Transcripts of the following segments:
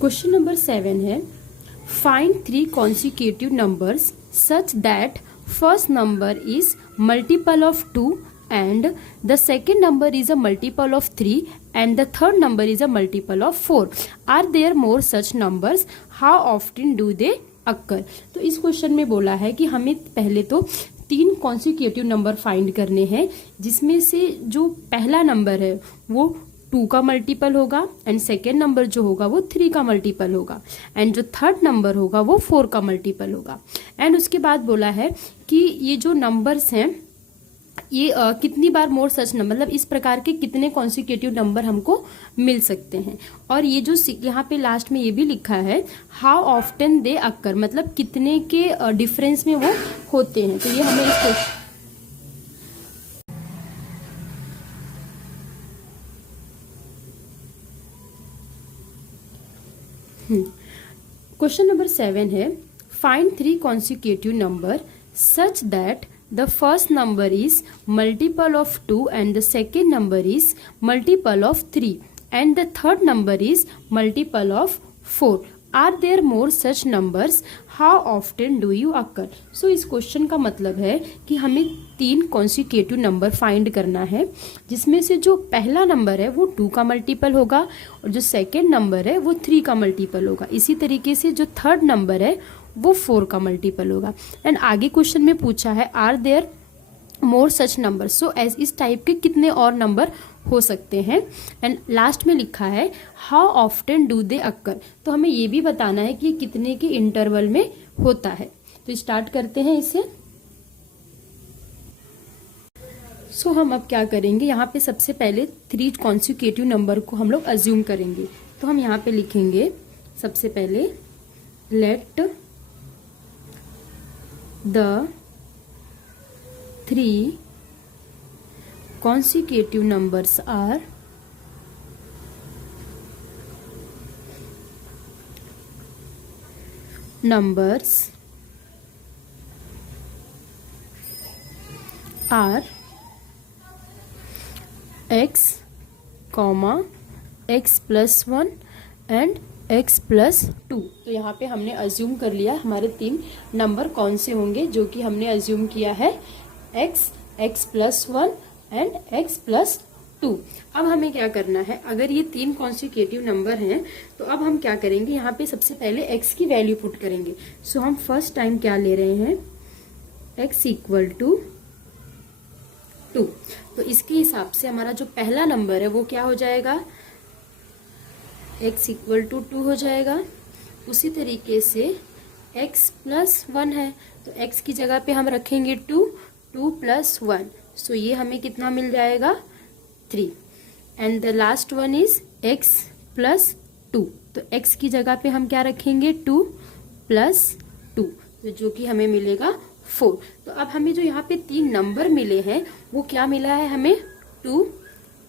Question number 7 है find 3 consecutive numbers such that first number is multiple of 2 and the second number is a multiple of 3 and the third number is a multiple of 4. Are there more such numbers? How often do they occur? तो इस question में बोला है कि हमें पहले तो 3 consecutive number find करने हैं जिसमें से जो पहला नंबर है वो 2 का मल्टीपल होगा एंड सेकेंड नंबर जो होगा वो 3 का मल्टीपल होगा एंड जो थर्ड नंबर होगा वो 4 का मल्टीपल होगा। एंड उसके बाद बोला है कि ये जो नंबर्स हैं ये कितनी बार मोर सच नंबर मतलब इस प्रकार के कितने कॉन्सिक्यूटिव नंबर हमको मिल सकते हैं। और ये जो यहाँ पे लास्ट में ये भी लिखा है हाउ ऑफ्टन दे अक्कर मतलब कितने के डिफरेंस में वो होते हैं। तो ये हमें इस क्वेश्चन नंबर 7 है find 3 consecutive number such that the first number is multiple of 2 and the second number is multiple of 3 and the third number is multiple of 4. Are there more such numbers? How often do you occur? So इस question का मतलब है कि हमें 3 consecutive number find करना है जिसमें से जो पहला नंबर है वो 2 का मल्टीपल होगा और जो सेकेंड नंबर है वो 3 का मल्टीपल होगा। इसी तरीके से जो थर्ड नंबर है वो 4 का मल्टीपल होगा। एंड आगे क्वेश्चन में पूछा है are there more such number. So as इस टाइप के कितने और नंबर हो सकते हैं। एंड लास्ट में लिखा है how often do they occur. तो हमें ये भी बताना है कि ये कितने के इंटरवल में होता है। तो स्टार्ट करते हैं इसे। सो हम अब क्या करेंगे यहाँ पे सबसे पहले 3 कॉन्सिक्यूटिव नंबर को हम लोग अज्यूम करेंगे। तो हम यहाँ पे लिखेंगे सबसे पहले let the 3 consecutive numbers are numbers are x, x plus 1 and x plus 2। तो यहाँ पे हमने अज्यूम कर लिया हमारे 3 नंबर कौन से होंगे जो कि हमने अज्यूम किया है x, x plus 1 and x plus 2। अब हमें क्या करना है अगर ये 3 कॉन्सिक्यूटिव नंबर हैं तो अब हम क्या करेंगे यहाँ पे सबसे पहले x की वैल्यू पुट करेंगे। सो हम फर्स्ट टाइम क्या ले रहे हैं x इक्वल टू 2। तो इसके हिसाब से हमारा जो पहला नंबर है वो क्या हो जाएगा x इक्वल टू 2 हो जाएगा। उसी तरीके से x प्लस 1 है तो x की जगह पे हम रखेंगे 2 प्लस 1। सो ये हमें कितना मिल जाएगा 3 and the last one is x plus 2। तो x की जगह पे हम क्या रखेंगे 2 प्लस 2 तो जो कि हमें मिलेगा 4। तो अब हमें जो यहाँ पे 3 नंबर मिले हैं वो क्या मिला है हमें 2,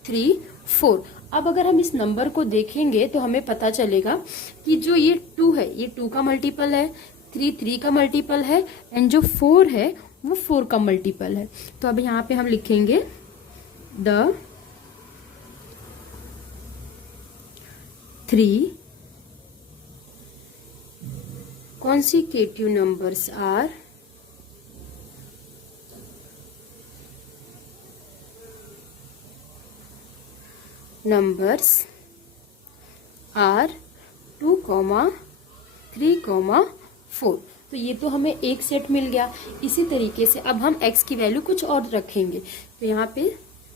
3, 4। अब अगर हम इस नंबर को देखेंगे तो हमें पता चलेगा कि जो ये 2 है ये 2 का मल्टीपल है, 3 का मल्टीपल है एंड जो 4 है वो 4 का मल्टीपल है। तो अब यहाँ पे हम लिखेंगे the 3 consecutive numbers are numbers are 2, 3, 4। तो ये तो हमें एक सेट मिल गया। इसी तरीके से अब हम x की वैल्यू कुछ और रखेंगे। तो यहाँ पे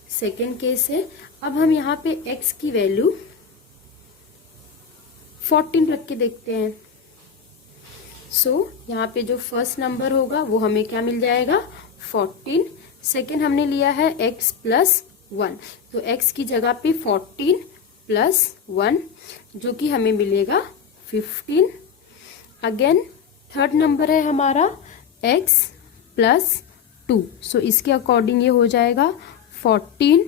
सेकेंड केस है। अब हम यहाँ पे x की वैल्यू 14 रख के देखते हैं। सो यहाँ पे जो फर्स्ट नंबर होगा वो हमें क्या मिल जाएगा 14। सेकेंड हमने लिया है x प्लस 1 तो x की जगह पे 14 प्लस 1 जो कि हमें मिलेगा 15। अगेन थर्ड नंबर है हमारा x प्लस 2 सो इसके अकॉर्डिंग ये हो जाएगा 14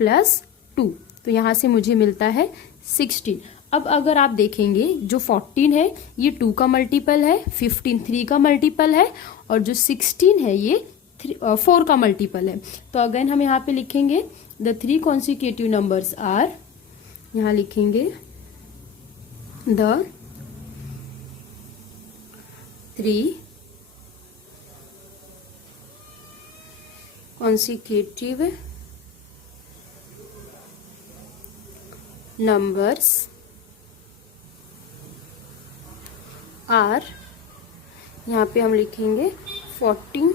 प्लस 2 तो यहाँ से मुझे मिलता है 16। अब अगर आप देखेंगे जो 14 है ये 2 का मल्टीपल है, 15 3 का मल्टीपल है और जो 16 है ये 4 का मल्टीपल है। तो अगेन हम यहाँ पे लिखेंगे द 3 कॉन्सिक्यूटिव नंबर्स आर, यहाँ लिखेंगे the three consecutive numbers are, यहाँ पे हम लिखेंगे 14,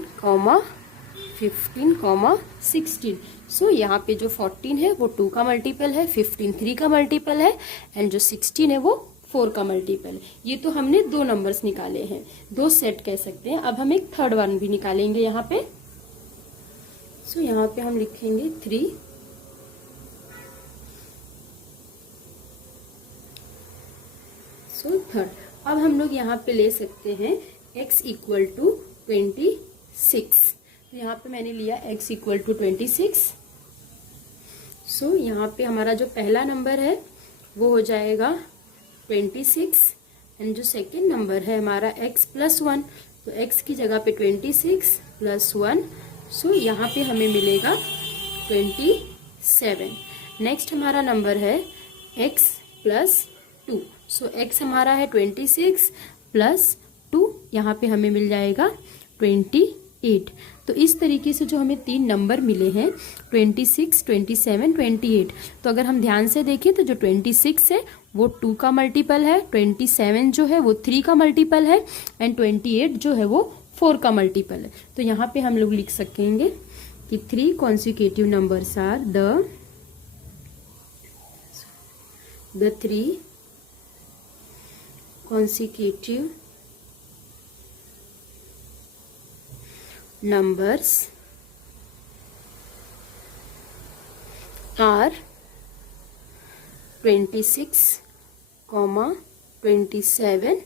15, 16। सो यहाँ पे जो 14 है वो 2 का मल्टीपल है, 15 3 का मल्टीपल है, एंड जो 16 है वो 4 का मल्टीपल है। ये तो हमने 2 नंबर्स निकाले हैं, 2 सेट कह सकते हैं। अब हम एक थर्ड वन भी निकालेंगे यहाँ पे। सो यहाँ पे हम लिखेंगे 3, सो थर्ड। अब हम लोग यहाँ पे ले सकते हैं x इक्वल टू 26। यहाँ पे मैंने लिया x इक्वल टू 26। सो यहाँ पे हमारा जो पहला नंबर है वो हो जाएगा 26, एंड जो सेकेंड नंबर है हमारा x प्लस 1, तो x की जगह पे 26 प्लस 1, सो यहाँ पे हमें मिलेगा 27। नेक्स्ट हमारा नंबर है x प्लस 2, सो x हमारा है 26 प्लस 2, यहाँ पे हमें मिल जाएगा 28। तो इस तरीके से जो हमें 3 नंबर मिले हैं 26, 27, 28, तो अगर हम ध्यान से देखें तो जो 26 है वो 2 का मल्टीपल है, 27 जो है वो 3 का मल्टीपल है, एंड 28 जो है वो 4 का मल्टीपल है। तो यहाँ पे हम लोग लिख सकेंगे कि 3 consecutive numbers are the 3 consecutive numbers are 26, 27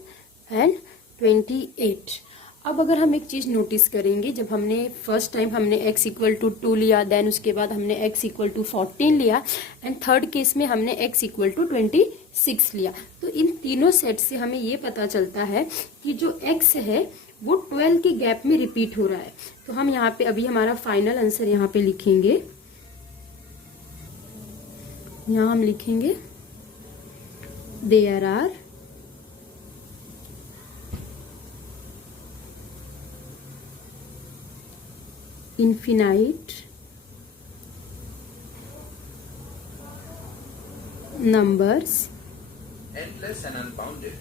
and 28। अब अगर हम एक चीज़ नोटिस करेंगे, जब हमने फर्स्ट टाइम हमने x इक्वल टू 2 लिया, देन उसके बाद हमने x इक्वल टू 14 लिया, एंड थर्ड केस में हमने x इक्वल टू 26 लिया, तो इन तीनों सेट से हमें ये पता चलता है कि जो x है वो 12 के गैप में रिपीट हो रहा है। तो हम यहाँ पे अभी हमारा फाइनल आंसर यहाँ पे लिखेंगे। यहाँ हम लिखेंगे there are infinite numbers endless and unbounded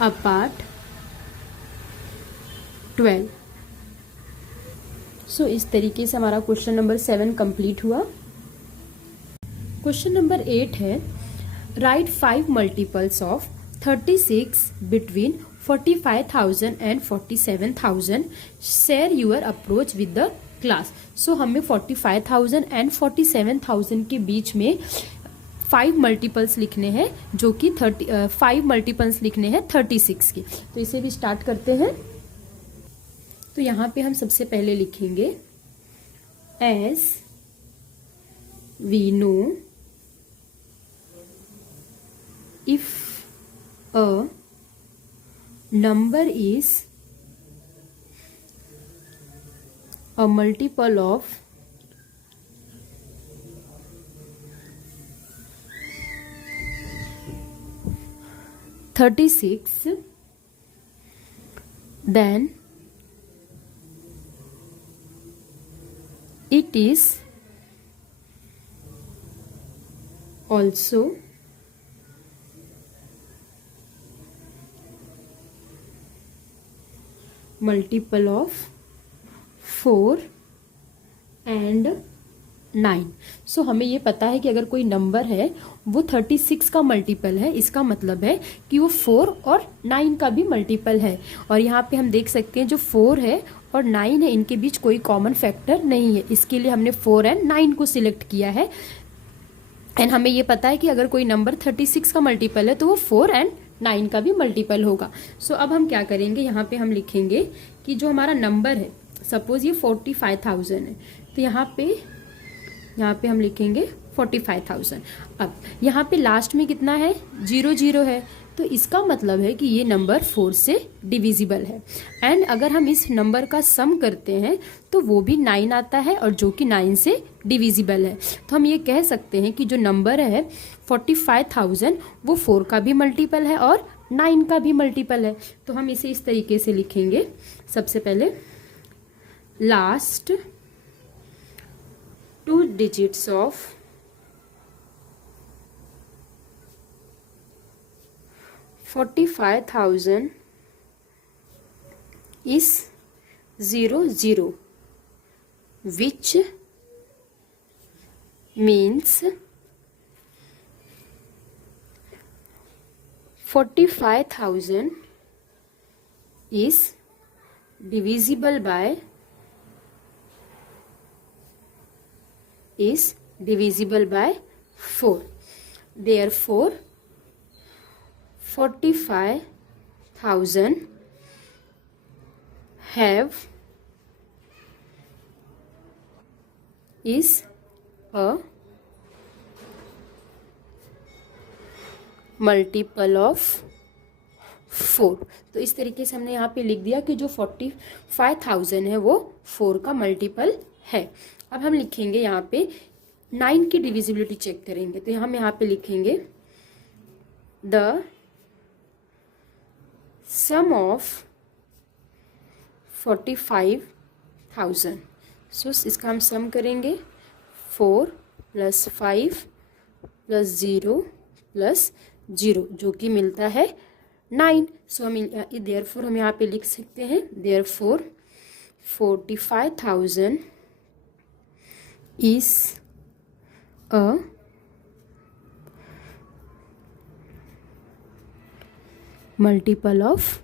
apart 12। So इस तरीके से हमारा क्वेश्चन नंबर 7 कंप्लीट हुआ। क्वेश्चन नंबर 8 है write 5 multiples of 36 between 45,000 and 47,000। Share your approach with the class. So हमें 45,000 and 47,000 के बीच में 5 मल्टीपल्स लिखने हैं, जो कि 5 मल्टीपल्स लिखने हैं 36 के। तो इसे भी स्टार्ट करते हैं। तो यहाँ पे हम सबसे पहले लिखेंगे as we know if a number is a multiple of 36, then it is also multiple of 4 and 9। सो हमें ये पता है कि अगर कोई नंबर है वो 36 का मल्टीपल है, इसका मतलब है कि वो 4 और 9 का भी मल्टीपल है। और यहाँ पे हम देख सकते हैं जो 4 है और 9 है इनके बीच कोई कॉमन फैक्टर नहीं है, इसके लिए हमने 4 एंड 9 को सिलेक्ट किया है। एंड हमें ये पता है कि अगर कोई नंबर 36 का मल्टीपल है तो वो 4 एंड 9 का भी मल्टीपल होगा। सो अब हम क्या करेंगे, यहाँ पे हम लिखेंगे कि जो हमारा नंबर है, सपोज ये 45,000 है, तो यहाँ पे हम लिखेंगे 45,000। अब यहाँ पे लास्ट में कितना है, 0 0 है, तो इसका मतलब है कि ये नंबर 4 से डिविजिबल है। एंड अगर हम इस नंबर का सम करते हैं तो वो भी 9 आता है और जो कि 9 से डिविजिबल है। तो हम ये कह सकते हैं कि जो नंबर है 45,000 वो 4 का भी मल्टीपल है और 9 का भी मल्टीपल है। तो हम इसे इस तरीके से लिखेंगे। सबसे पहले last 2 digits of 45,000 is 00, which means 45,000 is divisible by 4. Therefore 45,000 is a multiple of 4। तो इस तरीके से हमने यहाँ पे लिख दिया कि जो 45,000 है वो 4 का मल्टीपल है। अब हम लिखेंगे यहाँ पे 9 की डिविजिबिलिटी चेक करेंगे। तो हम यहाँ पे लिखेंगे द सम ऑफ 45,000। सो इसका हम सम करेंगे 4 + 5 + 0 + 0 जो कि मिलता है 9। सो हम देयरफॉर हम यहाँ पे लिख सकते हैं therefore 45,000 is a multiple of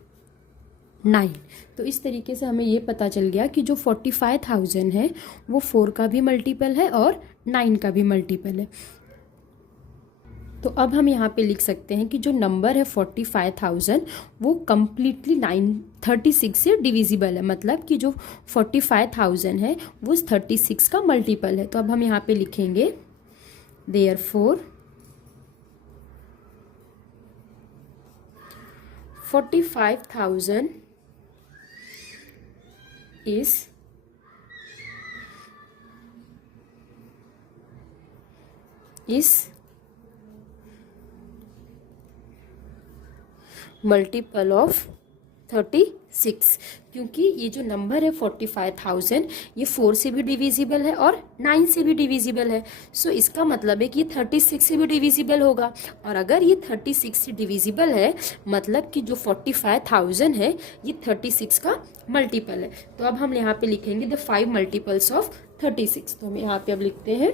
9। तो इस तरीके से हमें ये पता चल गया कि जो 45,000 है वो 4 का भी मल्टीपल है और 9 का भी मल्टीपल है। तो अब हम यहाँ पे लिख सकते हैं कि जो नंबर है 45,000 वो कम्प्लीटली 36 से डिविजिबल है। मतलब कि जो 45,000 है वो 36 का मल्टीपल है। तो अब हम यहाँ पे लिखेंगे देयरफॉर 45,000 is मल्टीपल ऑफ 36। क्योंकि ये जो नंबर है 45,000 ये 4 से भी डिविजिबल है और 9 से भी डिविजिबल है। सो इसका मतलब है कि ये 36 से भी डिविजिबल होगा। और अगर ये 36 से डिविजिबल है मतलब कि जो 45,000 है ये 36 का मल्टीपल है। तो अब हम यहाँ पे लिखेंगे द 5 मल्टीपल्स ऑफ 36। तो हम यहाँ पे अब लिखते हैं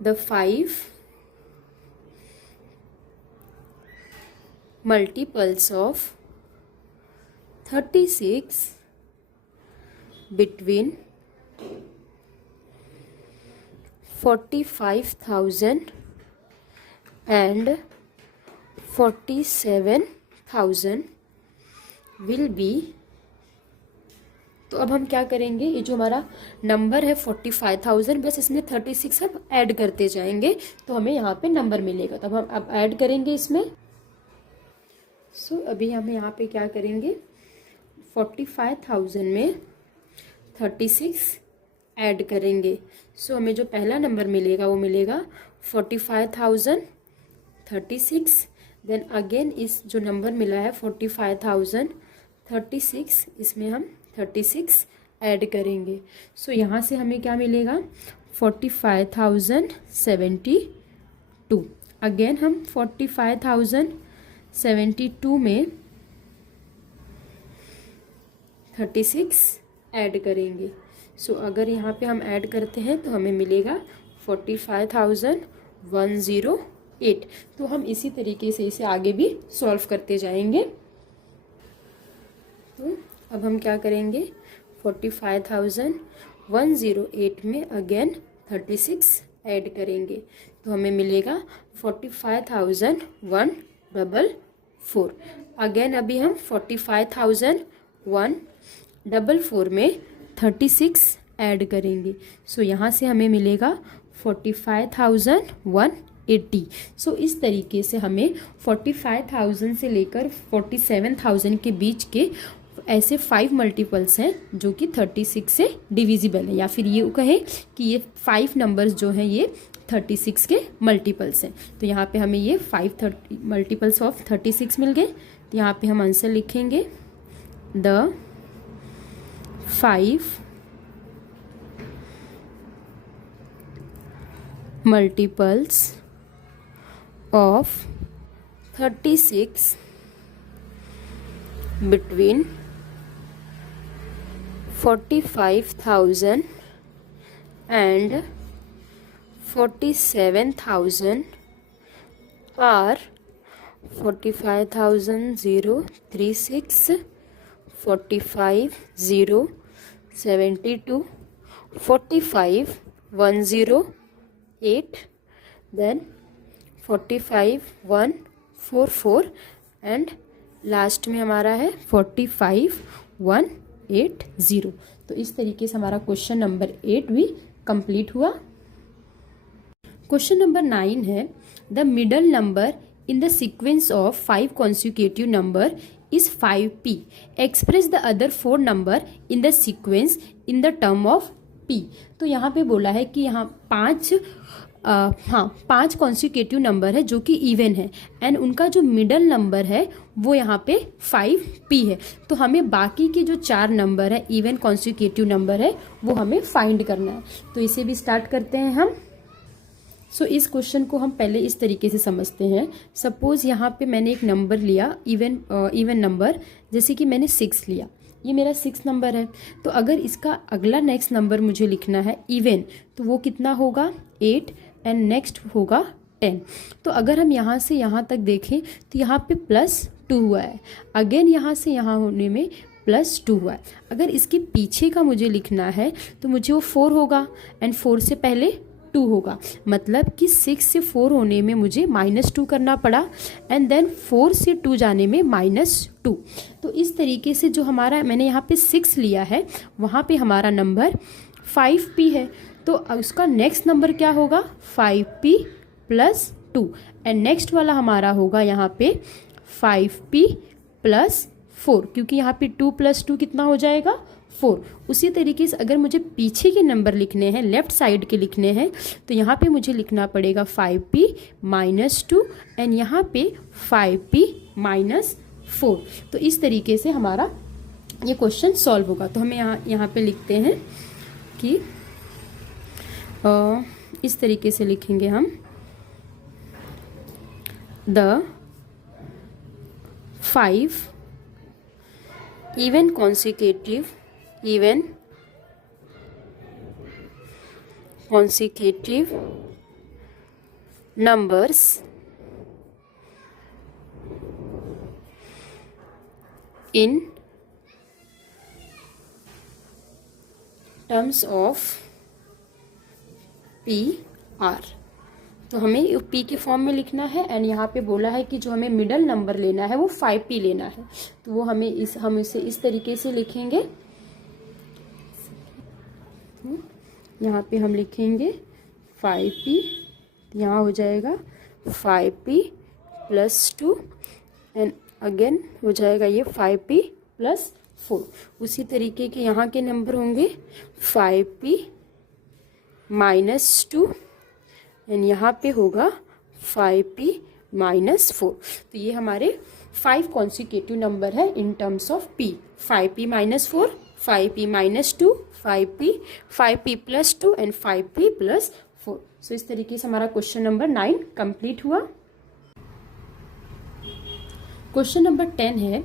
the 5 multiples of 36 between 45,000 and 47,000 will be। तो अब हम क्या करेंगे, ये जो हमारा नंबर है 45,000 बस इसमें 36 अब ऐड करते जाएंगे तो हमें यहाँ पे नंबर मिलेगा। तो हम अब ऐड करेंगे इसमें। सो अभी हम यहाँ पे क्या करेंगे 45,000 में 36 ऐड करेंगे। सो हमें जो पहला नंबर मिलेगा वो मिलेगा 45,000 36। देन अगेन इस जो नंबर मिला है 45,000 36 इसमें हम 36 ऐड करेंगे। सो यहाँ से हमें क्या मिलेगा 45,072। अगेन हम 45,072 में 36 ऐड करेंगे। सो अगर यहाँ पे हम ऐड करते हैं तो हमें मिलेगा 45,108। तो हम इसी तरीके से इसे आगे भी सॉल्व करते जाएंगे। तो अब हम क्या करेंगे 45,108 में अगेन 36 ऐड करेंगे तो हमें मिलेगा 45,144। अगेन अभी हम 45,144 में 36 ऐड करेंगे। सो यहाँ से हमें मिलेगा 45,180। सो इस तरीके से हमें 45,000 से लेकर 47,000 के बीच के ऐसे 5 मल्टीपल्स हैं जो कि 36 से डिविजिबल है, या फिर ये कहें कि ये 5 नंबर्स जो हैं ये 36 के मल्टीपल्स हैं। तो यहाँ पे हमें ये 5 मल्टीपल्स ऑफ 36 मिल गए। तो यहाँ पे हम आंसर लिखेंगे the 5 multiples of 36 between 45,000 and 47,000 are 45,036, 45,072, 45,108, then 45,144 and last में हमारा है 45,180। तो इस तरीके से हमारा क्वेश्चन नंबर 8 भी कंप्लीट हुआ। क्वेश्चन नंबर 9 है the middle number in the sequence of 5 consecutive number is 5p. Express the other 4 number in the sequence in the term of p. तो यहाँ पे बोला है कि यहाँ 5 कॉन्सिक्यूटिव नंबर है जो कि इवन है एंड उनका जो मिडल नंबर है वो यहाँ पे 5p है। तो हमें बाकी के जो 4 नंबर है इवन कॉन्सिक्यूटिव नंबर है वो हमें फाइंड करना है। तो इसे भी स्टार्ट करते हैं हम। इस क्वेश्चन को हम पहले इस तरीके से समझते हैं। सपोज यहाँ पे मैंने एक नंबर लिया इवन नंबर, जैसे कि मैंने 6 लिया, ये मेरा 6 नंबर है। तो अगर इसका अगला नेक्स्ट नंबर मुझे लिखना है इवन, तो वो कितना होगा 8 एंड नेक्स्ट होगा 10। तो अगर हम यहाँ से यहाँ तक देखें तो यहाँ पे +2 हुआ है, अगेन यहाँ से यहाँ होने में +2 हुआ है। अगर इसके पीछे का मुझे लिखना है तो मुझे वो 4 होगा एंड 4 से पहले 2 होगा, मतलब कि 6 से 4 होने में मुझे -2 करना पड़ा एंड देन 4 से 2 जाने में -2। तो इस तरीके से जो हमारा मैंने यहाँ पे 6 लिया है वहाँ पे हमारा नंबर 5p है। तो उसका नेक्स्ट नंबर क्या होगा 5p + 2 एंड नेक्स्ट वाला हमारा होगा यहाँ पे 5p + 4, क्योंकि यहाँ पे 2 + 2 कितना हो जाएगा 4। उसी तरीके से अगर मुझे पीछे के नंबर लिखने हैं, लेफ्ट साइड के लिखने हैं, तो यहाँ पे मुझे लिखना पड़ेगा 5p - 2 एंड यहाँ पे 5p - 4। तो इस तरीके से हमारा ये क्वेश्चन सॉल्व होगा। तो हमें यहाँ पे लिखते हैं कि इस तरीके से लिखेंगे हम the 5 even consecutive numbers in terms of p r। तो हमें p के फॉर्म में लिखना है एंड यहाँ पे बोला है कि जो हमें मिडल नंबर लेना है वो 5p लेना है। तो वो हम इसे इस तरीके से लिखेंगे। यहाँ पे हम लिखेंगे 5p, यहाँ हो जाएगा 5p + 2 एंड अगेन हो जाएगा ये 5p + 4। उसी तरीके के यहाँ के नंबर होंगे 5p - 2 एंड यहाँ पे होगा 5p - 4। तो ये हमारे 5 कॉन्सिक्यूटिव नंबर है in terms of p। 5p - 4, 5p - 2, 5p + 2 and 5p + 4। सो इस तरीके से हमारा क्वेश्चन नंबर 9 कंप्लीट हुआ। क्वेश्चन नंबर 10 है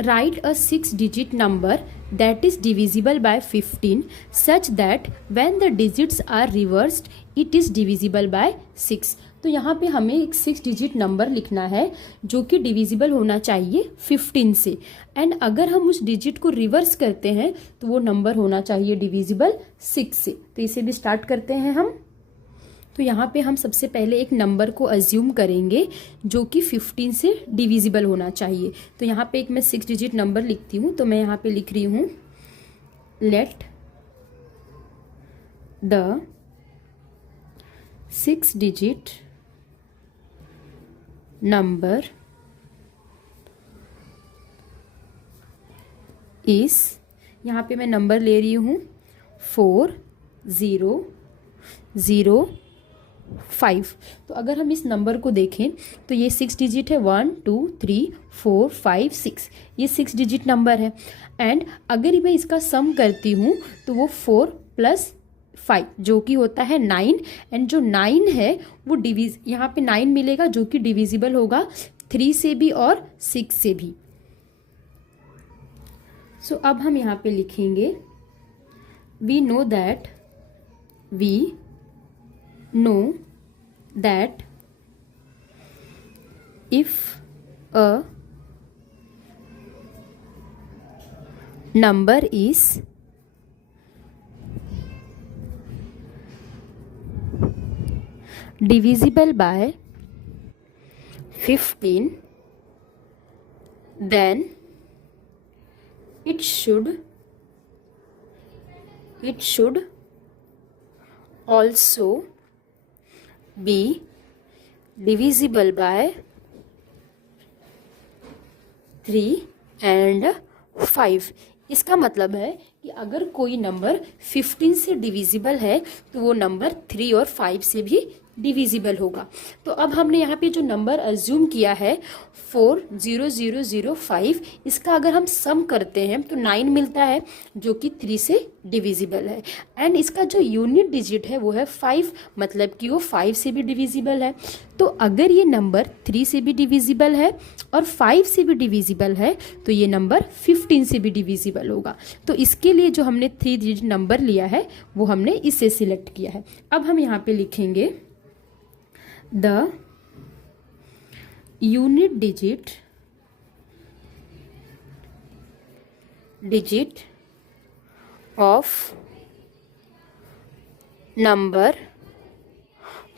right a 6 digit number that is divisible by 15 such that when the digits are reversed it is divisible by 6। तो यहाँ पे हमें एक 6 डिजिट नंबर लिखना है जो कि डिविजिबल होना चाहिए 15 से एंड अगर हम उस डिजिट को रिवर्स करते हैं तो वो नंबर होना चाहिए डिविजिबल 6 से। तो इसे भी स्टार्ट करते हैं हम। तो यहाँ पे हम सबसे पहले एक नंबर को अज्यूम करेंगे जो कि 15 से डिविजिबल होना चाहिए। तो यहाँ पे एक मैं 6 डिजिट नंबर लिखती हूँ। तो मैं यहाँ पे लिख रही हूँ let the 6 digit number is, यहाँ पे मैं नंबर ले रही हूँ 4005। तो अगर हम इस नंबर को देखें तो ये 6 डिजिट है, 1 2 3 4 5 6, ये 6 डिजिट नंबर है। एंड अगर मैं इसका सम करती हूँ तो वो 4 + 5 जो कि होता है 9। एंड जो 9 है वो यहाँ पे 9 मिलेगा जो कि डिविजिबल होगा 3 से भी और 6 से भी। सो अब हम यहाँ पे लिखेंगे we know that if a number is divisible by 15, then it should also be divisible by 3 and 5। इसका मतलब है कि अगर कोई नंबर 15 से डिविजिबल है तो वो नंबर 3 और 5 से भी डिविजिबल होगा। तो अब हमने यहाँ पे जो नंबर अज्यूम किया है 40005, इसका अगर हम सम करते हैं तो 9 मिलता है जो कि 3 से डिविजिबल है। एंड इसका जो यूनिट डिजिट है वो है 5, मतलब कि वो 5 से भी डिविजिबल है। तो अगर ये नंबर 3 से भी डिविजिबल है और 5 से भी डिविजिबल है तो ये नंबर 15 से भी डिविजिबल होगा। तो इसके लिए जो हमने 3 डिजिट नंबर लिया है वो हमने इसे सिलेक्ट किया है। अब हम यहाँ पे लिखेंगे the unit digit of number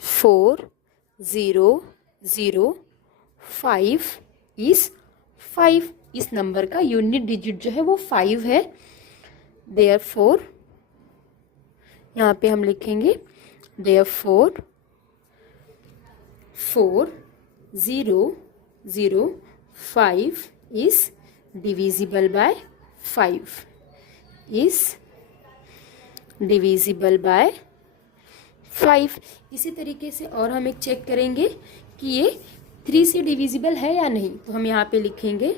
4005 is 5। इस नंबर का यूनिट डिजिट जो है वो 5 है। therefore यहाँ पे हम लिखेंगे therefore 4005 is divisible by 5, is divisible by 5। इसी तरीके से और हम एक चेक करेंगे कि ये 3 से डिविजिबल है या नहीं। तो हम यहाँ पे लिखेंगे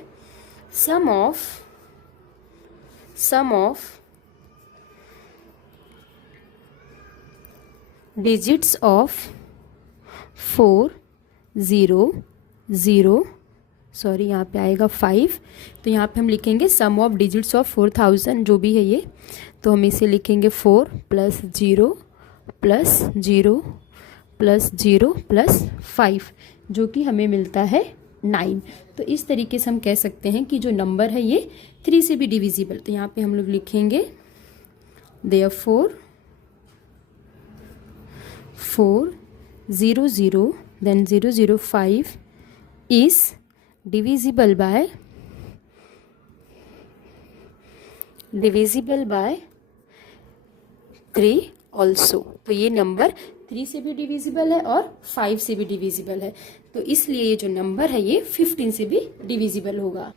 सम ऑफ डिजिट्स ऑफ यहाँ पे आएगा 5। तो यहाँ पे हम लिखेंगे सम ऑफ डिजिट्स ऑफ 4000 जो भी है ये। तो हम इसे लिखेंगे 4 + 0 + 0 + 0 + 5 जो कि हमें मिलता है 9। तो इस तरीके से हम कह सकते हैं कि जो नंबर है ये 3 से भी डिविजिबल। तो यहाँ पे हम लोग लिखेंगे therefore 400 then 005 is divisible by 3 also। तो ये नंबर 3 से भी डिविजिबल है और 5 से भी डिविजिबल है। तो इसलिए ये जो नंबर है ये 15 से भी डिविजिबल होगा।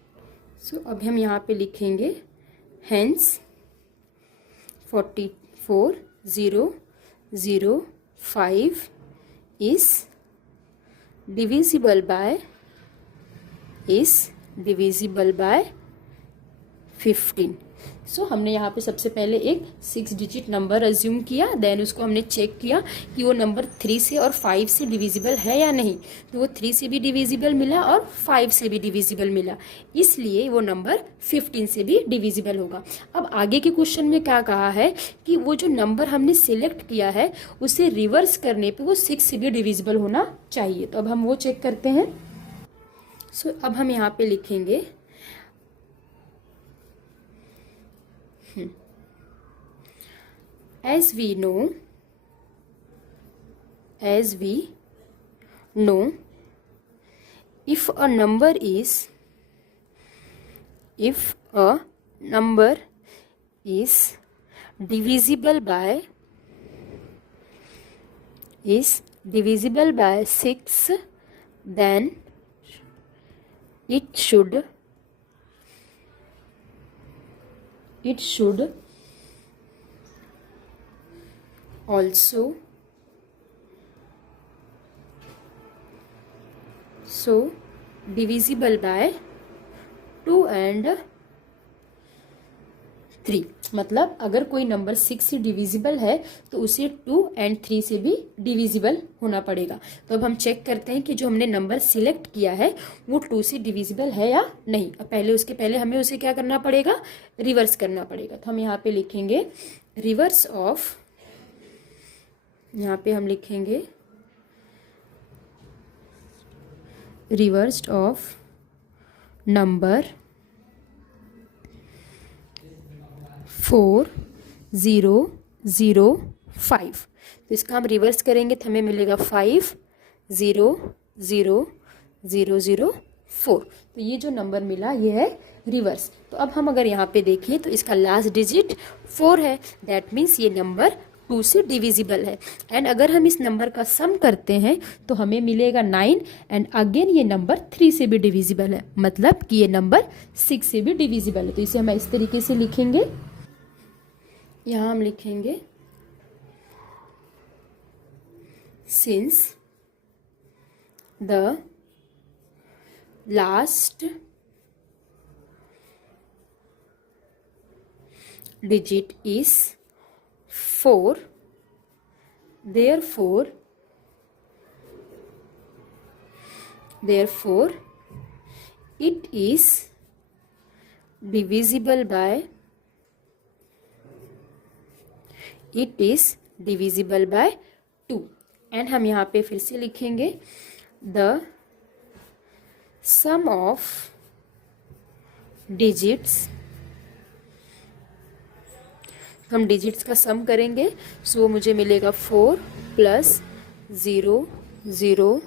सो अब हम यहाँ पे लिखेंगे हेंस 44005 is divisible by 15। सो हमने यहाँ पे सबसे पहले एक 6 डिजिट नंबर अज्यूम किया, देन उसको हमने चेक किया कि वो नंबर 3 से और 5 से डिविजिबल है या नहीं। तो वो 3 से भी डिविजिबल मिला और 5 से भी डिविजिबल मिला, इसलिए वो नंबर 15 से भी डिविजिबल होगा। अब आगे के क्वेश्चन में क्या कहा है कि वो जो नंबर हमने सिलेक्ट किया है उसे रिवर्स करने पे वो 6 से भी डिविजिबल होना चाहिए। तो अब हम वो चेक करते हैं। सो अब हम यहाँ पे लिखेंगे as we know if a number is divisible by divisible by 6, then it should also divisible by 2 and 3। मतलब अगर कोई नंबर 6 से डिविजिबल है तो उसे 2 and 3 से भी डिविजिबल होना पड़ेगा। तो अब हम चेक करते हैं कि जो हमने नंबर सिलेक्ट किया है वो 2 से डिविजिबल है या नहीं। अब उसके पहले हमें उसे क्या करना पड़ेगा, रिवर्स करना पड़ेगा। तो हम यहाँ पे लिखेंगे रिवर्स ऑफ, यहाँ पे हम लिखेंगे रिवर्स्ड ऑफ नंबर 4005। तो इसका हम रिवर्स करेंगे तो हमें मिलेगा 500004। तो ये जो नंबर मिला ये है रिवर्स। तो अब हम अगर यहाँ पे देखें तो इसका लास्ट डिजिट 4 है, दैट मीन्स ये नंबर 2 से डिविजिबल है। एंड अगर हम इस नंबर का सम करते हैं तो हमें मिलेगा 9 एंड अगेन ये नंबर 3 से भी डिविजिबल है, मतलब कि ये नंबर 6 से भी डिविजिबल है। तो इसे हम इस तरीके से लिखेंगे, यहाँ हम लिखेंगे since the last digit is 4, therefore it is divisible by 2। And हम यहाँ पे फिर से लिखेंगे द सम ऑफ डिजिट्स, हम डिजिट्स का सम करेंगे सो मुझे मिलेगा 4 + 0 0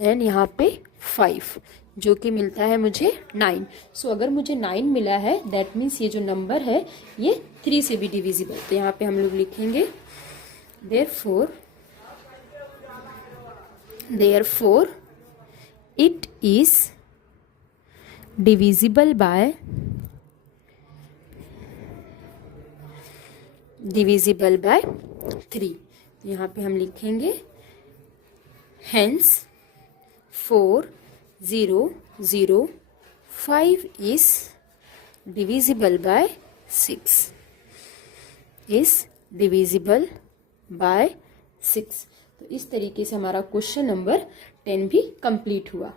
एंड यहाँ पे 5 जो कि मिलता है मुझे 9। सो अगर मुझे 9 मिला है दैट मीन्स ये जो नंबर है ये 3 से भी डिविजिबल। तो यहाँ पे हम लोग लिखेंगे therefore it is divisible by 3। यहाँ पे हम लिखेंगे hence 4005 is divisible by 6, is divisible by 6। तो इस तरीके से हमारा क्वेश्चन नंबर 10 भी कंप्लीट हुआ।